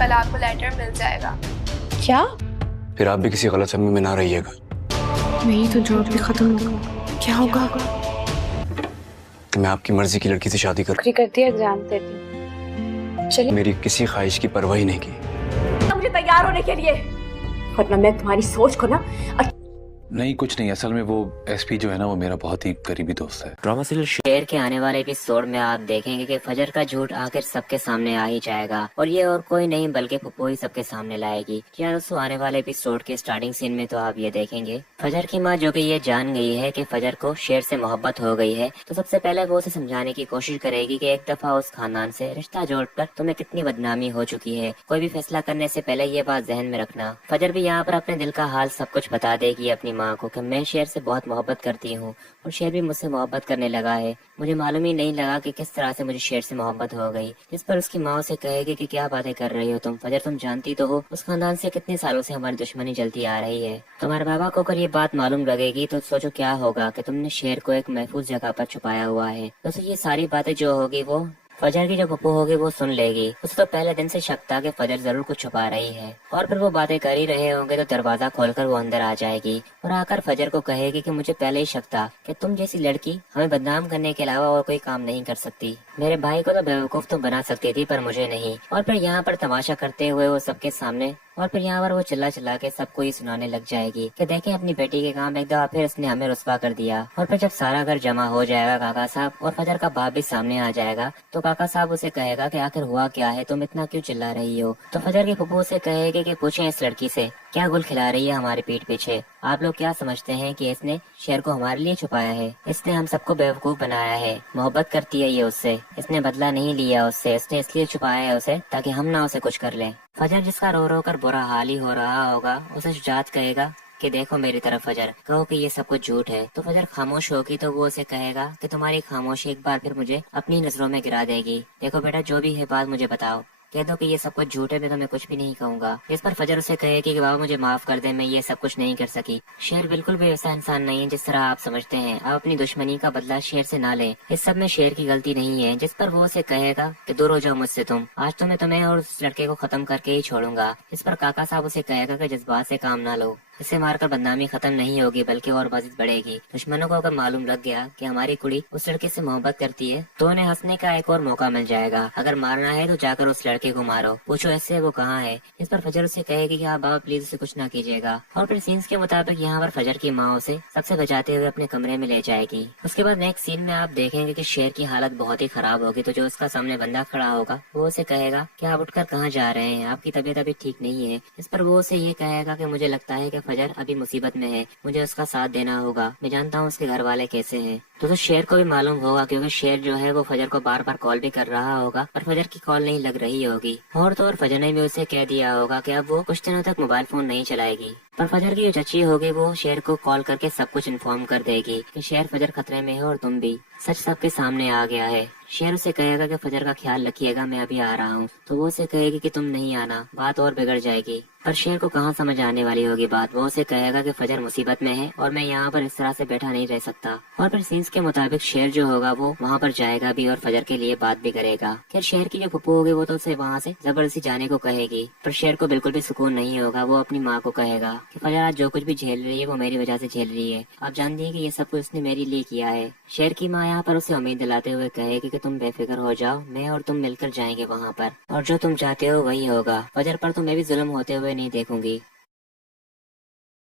कल आपको लेटर मिल जाएगा। क्या? फिर आप भी किसी गलतफहमी में ना रहिएगा। मेरी तो जॉब भी खत्म हो गई। क्या होगा? मैं आपकी मर्जी की लड़की से शादी कर करती है, एग्जाम देती। चलिए। मेरी किसी ख्वाहिश की परवाह ही नहीं की। मुझे तैयार होने के लिए, वरना मैं तुम्हारी सोच को ना। नहीं, कुछ नहीं। असल में वो एसपी जो है ना, वो मेरा बहुत ही करीबी दोस्त है। ड्रामा सीरियल शेर के आने वाले एपिसोड में आप देखेंगे कि फजर का झूठ आखिर सबके सामने आ ही जाएगा, और ये और कोई नहीं बल्कि पप्पू ही सबके सामने लाएगी। क्या दोस्तों, आने वाले एपिसोड के स्टार्टिंग सीन में तो आप ये देखेंगे फजर की माँ जो कि ये जान गई है कि फजर को शेर से मोहब्बत हो गई है, तो सबसे पहले वो उसे समझाने की कोशिश करेगी कि एक दफा उस खानदान से रिश्ता जोड़कर तुम्हें कितनी बदनामी हो चुकी है। कोई भी फैसला करने से पहले ये बात जहन में रखना। फजर भी यहाँ पर अपने दिल का हाल सब कुछ बता देगी अपनी माँ को कि मैं शेर से बहुत मोहब्बत करती हूँ और शेर भी मुझसे मोहब्बत करने लगा है। मुझे मालूम ही नहीं लगा कि किस तरह से मुझे शेर से मोहब्बत हो गई। जिस पर उसकी माँ उसे कहेगी कि क्या बातें कर रही हो तुम फजर, तुम जानती तो हो उस खानदान से कितने सालों से हमारी दुश्मनी चलती आ रही है। तुम्हारे बाबा को अगर ये बात मालूम लगेगी तो सोचो क्या होगा कि तुमने शेर को एक महफूज जगह पर छुपाया हुआ है। दोस्तों ये सारी बातें जो होगी वो फजर की जो पप्पू होगी वो सुन लेगी। उसे तो पहले दिन से शक था कि फजर जरूर कुछ छुपा रही है, और फिर वो बातें कर ही रहे होंगे तो दरवाजा खोलकर वो अंदर आ जाएगी और आकर फजर को कहेगी कि मुझे पहले ही शक था कि तुम जैसी लड़की हमें बदनाम करने के अलावा और कोई काम नहीं कर सकती। मेरे भाई को तो बेवकूफ तो बना सकती थी पर मुझे नहीं। और फिर यहाँ पर तमाशा करते हुए वो सबके सामने और फिर यहाँ पर वो चिल्ला चिल्ला के सबको ही सुनाने लग जाएगी कि देखें अपनी बेटी के काम एक दफा फिर उसने हमें रुस्वा कर दिया। और फिर जब सारा घर जमा हो जाएगा काका साहब और फजर का बाप भी सामने आ जाएगा तो काका साहब उसे कहेगा कि आखिर हुआ क्या है, तुम इतना क्यों चिल्ला रही हो। तो फजर की फुप्पू से कहेगी कि पूछें इस लड़की से क्या गुल खिला रही है हमारे पीठ पीछे। आप लोग क्या समझते हैं कि इसने शेर को हमारे लिए छुपाया है? इसने हम सबको बेवकूफ बनाया है। मोहब्बत करती है ये उससे, इसने बदला नहीं लिया उससे, इसने इसलिए छुपाया है उसे ताकि हम ना उसे कुछ कर लें। फजर जिसका रो रो कर बुरा हाल ही हो रहा होगा उसे शुजात कहेगा कि देखो मेरी तरफ फजर, कहो कि ये सब कुछ झूठ है। तो फजर खामोश होगी तो वो उसे कहेगा कि तुम्हारी खामोशी एक बार फिर मुझे अपनी नजरों में गिरा देगी। देखो बेटा जो भी है बात मुझे बताओ, कह दो कि ये सब कुछ झूठ है, मैं तुम्हें कुछ भी नहीं कहूंगा। इस पर फजर उसे कहेगी कि बाबा मुझे माफ कर दे, मैं ये सब कुछ नहीं कर सकी। शेर बिल्कुल भी ऐसा इंसान नहीं है जिस तरह आप समझते हैं। आप अपनी दुश्मनी का बदला शेर से ना लें, इस सब में शेर की गलती नहीं है। जिस पर वो उसे कहेगा कि दूर हो जाओ मुझसे तुम, आज तो मैं तुम्हें और उस लड़के को खत्म करके ही छोड़ूंगा। इस पर काका साहब उसे कहेगा कि जज्बात से काम ना लो, इसे मारकर बदनामी खत्म नहीं होगी बल्कि और मजीद बढ़ेगी। दुश्मनों को अगर मालूम लग गया कि हमारी कुड़ी उस लड़के से मोहब्बत करती है तो उन्हें हंसने का एक और मौका मिल जाएगा। अगर मारना है तो जाकर उस लड़के को मारो, पूछो ऐसे वो कहाँ है। इस पर फजर उसे कहेगी कि हाँ बाबा प्लीज उसे कुछ ना कीजिएगा। और फिर सीन्स के मुताबिक यहाँ पर फजर की माँ उसे सबसे बचाते हुए अपने कमरे में ले जाएगी। उसके बाद नेक्स्ट सीन में आप देखेंगे कि शेर की हालत बहुत ही खराब होगी। तो जो उसका सामने बंदा खड़ा होगा वो उसे कहेगा कि आप उठकर कहाँ जा रहे हैं, आपकी तबीयत अभी ठीक नहीं है। इस पर वो उसे ये कहेगा कि मुझे लगता है कि फजर अभी मुसीबत में है, मुझे उसका साथ देना होगा, मैं जानता हूँ उसके घर वाले कैसे हैं। तो शेर को भी मालूम होगा क्योंकि शेर जो है वो फजर को बार बार कॉल भी कर रहा होगा पर फजर की कॉल नहीं लग रही होगी। और तो और फजर ने भी उसे कह दिया होगा कि अब वो कुछ दिनों तक मोबाइल फोन नहीं चलाएगी। पर फजर की जो चची होगी वो शेर को कॉल करके सब कुछ इन्फॉर्म कर देगी कि शेर फजर खतरे में है और तुम भी। सच सबके सामने आ गया है। शेर उसे कहेगा कि फजर का ख्याल रखिएगा, मैं अभी आ रहा हूँ। तो वो उसे कहेगी कि तुम नहीं आना, बात और बिगड़ जाएगी। पर शेर को कहाँ समझ आने वाली होगी बात। वो उसे कहेगा कि फजर मुसीबत में है और मैं यहाँ पर इस तरह से बैठा नहीं रह सकता। और फिर सीन्स के मुताबिक शेर जो होगा वो वहाँ पर जाएगा भी और फजर के लिए बात भी करेगा। फिर शेर की जो फुप्पू होगी वो तो उसे वहाँ से जबरदस्ती जाने को कहेगी, पर शेर को बिल्कुल भी सुकून नहीं होगा। वो अपनी माँ को कहेगा कि फजर आज जो कुछ भी झेल रही है वो मेरी वजह से झेल रही है, आप जानती है कि ये सब कुछ उसने मेरे लिए किया है। शेर की माँ यहाँ पर उसे उम्मीद दिलाते हुए कहेगी कि तुम बेफिक्र हो जाओ, मैं और तुम मिलकर जाएंगे वहाँ पर और जो तुम चाहते हो वही होगा। फजर पर तो मैं भी जुल्म होते हुए नहीं देखूंगी।